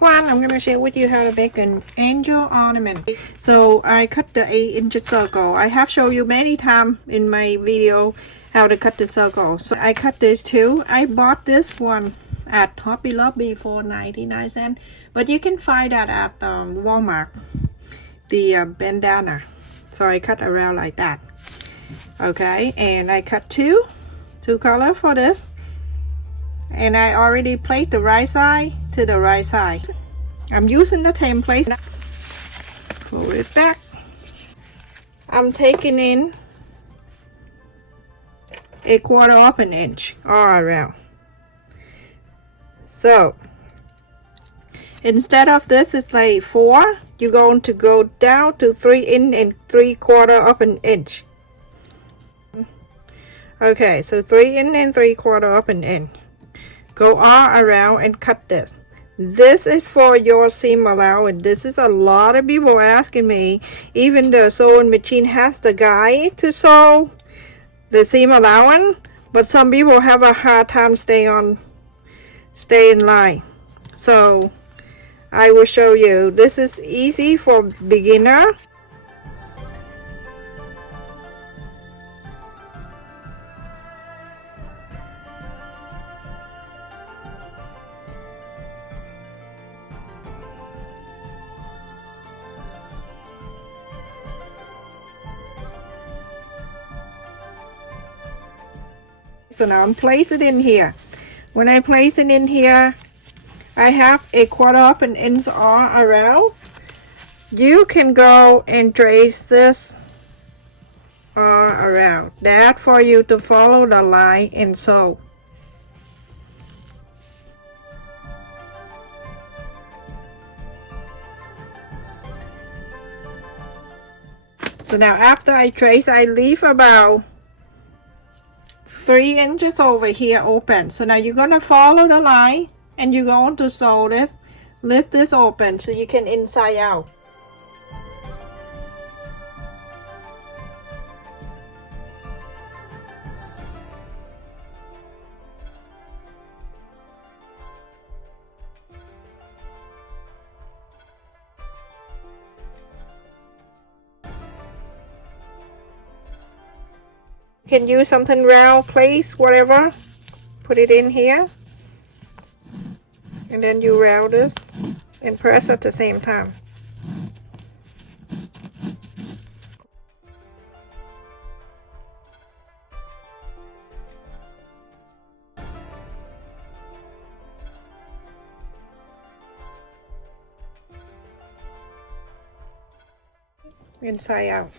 everyone, I'm going to share with you how to make an angel ornament. So I cut the 8-inch circle. I have shown you many times in my video how to cut the circle. So I cut this too. I bought this one at Hobby Lobby for 99 cents, but you can find that at Walmart, the bandana. So I cut around like that. Okay, and I cut two color for this. And I already placed the right side to the right side. I'm using the template. Fold it back. I'm taking in 1/4 of an inch all around. So instead of this is like 4, you're going to go down to 3 3/4 of an inch. Okay, so 3 3/4 of an inch. Go all around and cut this. This is for your seam allowance. This is a lot of people asking me. Even the sewing machine has the guide to sew the seam allowance, but some people have a hard time stay in line. So I will show you. This is easy for beginner. So now I'm placing it in here. When I place it in here, I have 1/4 of an inch all around. You can go and trace this all around. That's for you to follow the line and sew. So now after I trace, I leave about 3 inches over here open. So now you're going to follow the line and you're going to sew this, lift this open so you can inside out. You can use something round, place, whatever. Put it in here. And then you round this and press at the same time. Inside out.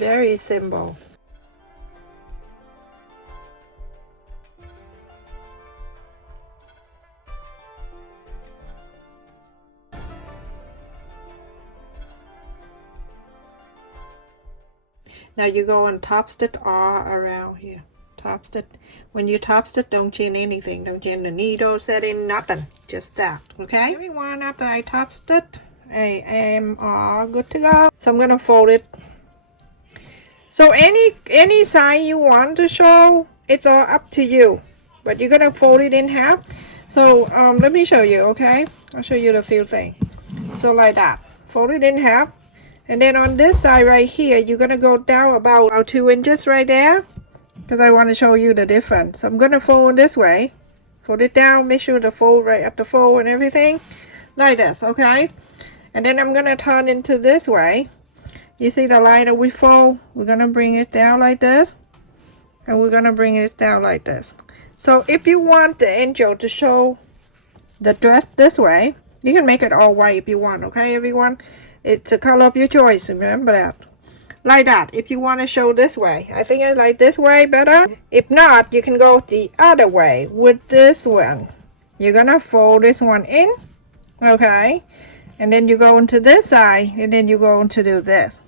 Very simple. Now you go and top stitch all around here. Top stitch. When you top stitch, don't chain anything. Don't chain the needle setting, nothing. Just that. Okay? Everyone, after I top stitch, I am all good to go. So I'm gonna fold it. So any side you want to show, it's all up to you. But you're gonna fold it in half. So let me show you, okay? I'll show you the few thing. So like that. Fold it in half. And then on this side right here, you're gonna go down about 2 inches right there. Because I want to show you the difference. So I'm gonna fold this way. Fold it down, make sure the fold right at the fold and everything. Like this, okay? And then I'm gonna turn into this way. You see the line that we fold? We're going to bring it down like this. And we're going to bring it down like this. So if you want the angel to show the dress this way, you can make it all white if you want, okay everyone? It's a color of your choice, remember that. Like that, if you want to show this way. I think I like this way better. If not, you can go the other way with this one. You're going to fold this one in, okay? And then you go into this side, and then you're going to do this.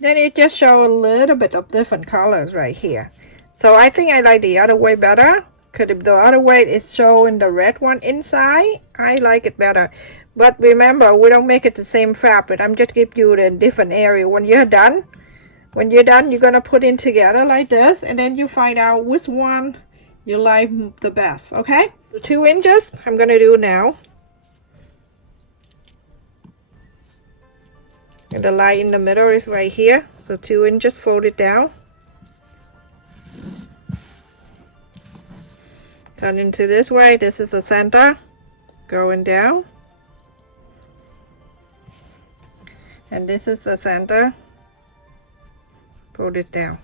Then it just shows a little bit of different colors right here. So I think I like the other way better. Because if the other way is showing the red one inside, I like it better. But remember, we don't make it the same fabric. I'm just giving you the different area. When you're done, you're gonna put it together like this, and then you find out which one you like the best. Okay, 2 inches I'm gonna do now. And the line in the middle is right here, so 2 inches, fold it down, turn into this way. This is the center going down, and this is the center, fold it down.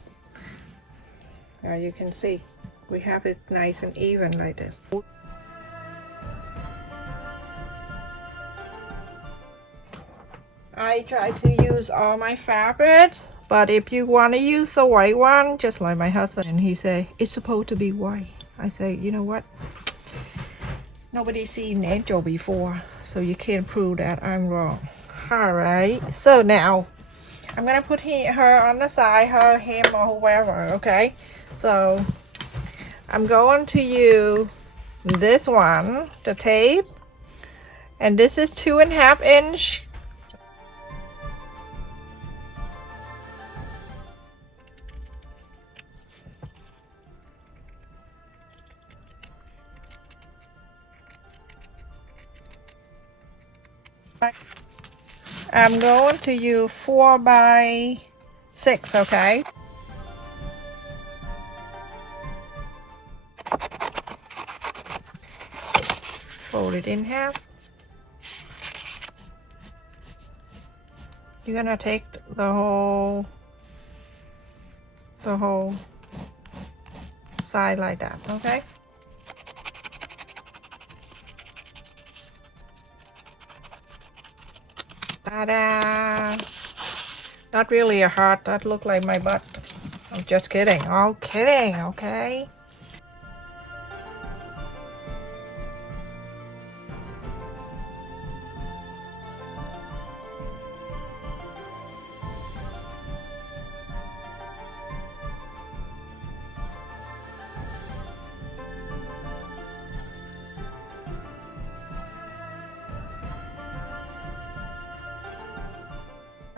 Now you can see we have it nice and even like this. I try to use all my fabrics, but if you want to use the white one, just like my husband, and he say it's supposed to be white. I say, you know what? Nobody's seen angel before, so you can't prove that I'm wrong. All right, so now I'm gonna put her on the side, her, him, or whoever. Okay, so I'm going to use this one, the tape, and this is 2.5 inch. I'm going to use 4 by 6, okay? Fold it in half. You're gonna take the whole side like that, okay? Ta-da! Not really a heart, that looked like my butt. I'm just kidding. Oh, kidding, okay?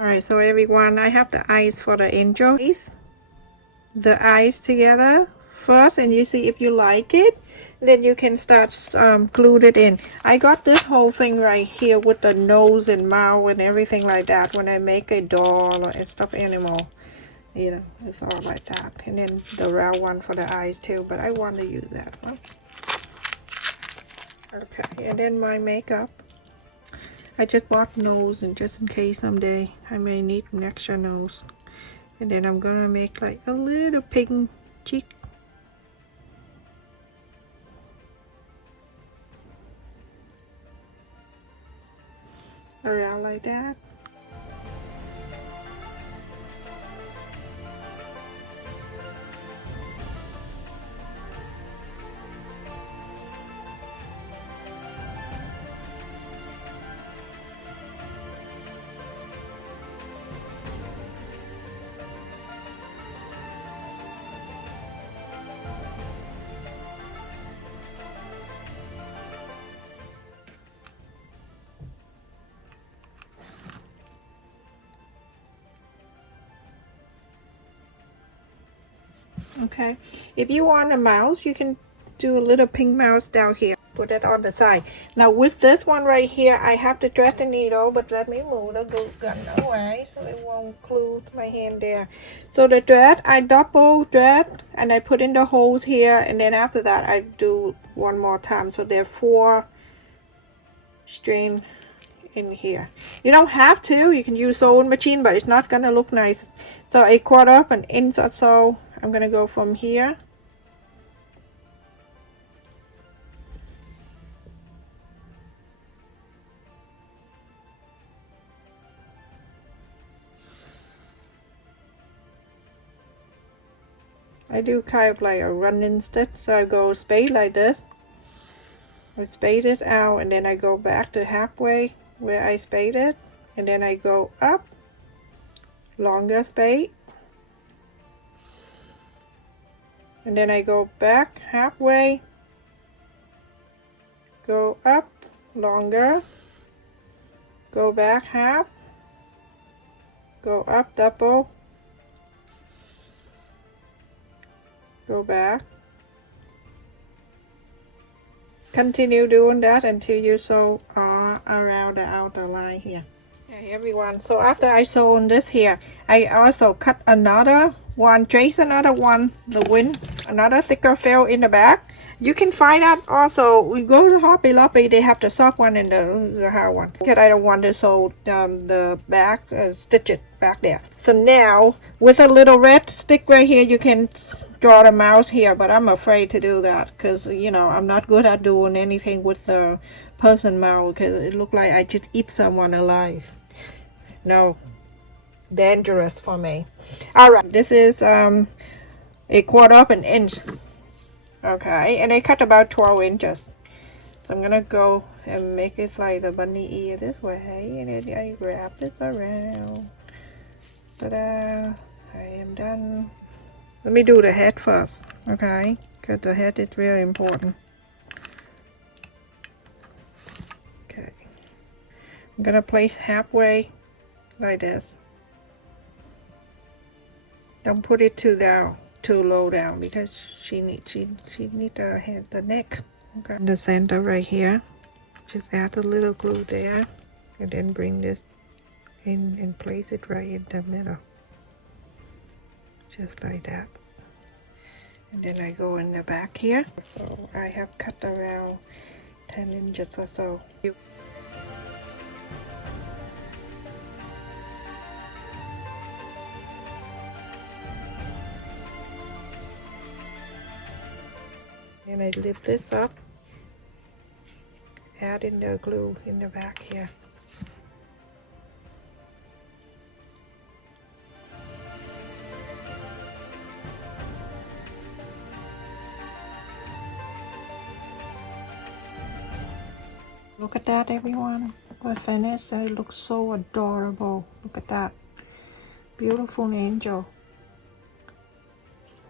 Alright, so everyone, I have the eyes for the angel. The eyes together first, and you see if you like it, then you can start glued it in. I got this whole thing right here with the nose and mouth and everything like that when I make a doll or a stuffed animal. You know, it's all like that. And then the round one for the eyes too, but I want to use that one. Okay, and then my makeup. I just bought nose, and just in case someday I may need an extra nose. And then I'm gonna make like a little pink cheek. Around like that. Okay, if you want a mouse, you can do a little pink mouse down here. Put it on the side. Now with this one right here, I have to thread the needle, but let me move the glue gun away so it won't glue my hand there. So the thread, I double thread and I put in the holes here, and then after that I do one more time. So there are 4 string in here. You don't have to, you can use sewing machine, but it's not gonna look nice. So a 1/4 of an inch or so, I'm gonna go from here I do kind of like a running stitch, so I go spade like this. I spade it out, and then I go back to halfway where I spaded, and then I go up, longer spade, and then I go back halfway, go up, longer, go back half, go up double, go back, continue doing that until you sew around the outer line here. Hey everyone, so after I sew on this here, I also cut another one, trace another one, the wind, another thicker fill in the back. You can find that also. We go to Hobby Lobby, they have the soft one and the hard one. Because I don't want to sew the back, stitch it back there. So now, with a little red stick right here, you can draw the mouse here, but I'm afraid to do that because, you know, I'm not good at doing anything with the person mouse because it looked like I just eat someone alive. No, dangerous for me. Alright, this is a 1/4 of an inch. Okay, and I cut about 12 inches. So I'm gonna go and make it like the bunny ear this way, and then I wrap this around. Ta-da! I am done. Let me do the head first, okay? Because the head is really important. Okay, I'm gonna place halfway like this. Don't put it too low down because she need the head, the neck. Okay, in the center right here, just add a little glue there, and then bring this in and place it right in the middle, just like that. And then I go in the back here. So I have cut around 10 inches or so. And I lift this up, add in the glue in the back here. Look at that, everyone. We're finished and it looks so adorable. Look at that. Beautiful angel.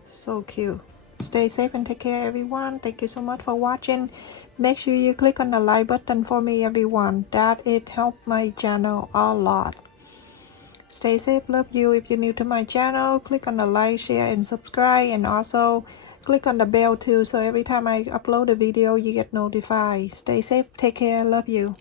So cute. Stay safe and take care, everyone. Thank you so much for watching. Make sure you click on the like button for me, everyone. That it helped my channel a lot. Stay safe, love you. If you're new to my channel, click on the like, share, and subscribe, and also click on the bell too, so every time I upload a video you get notified. Stay safe, take care, love you.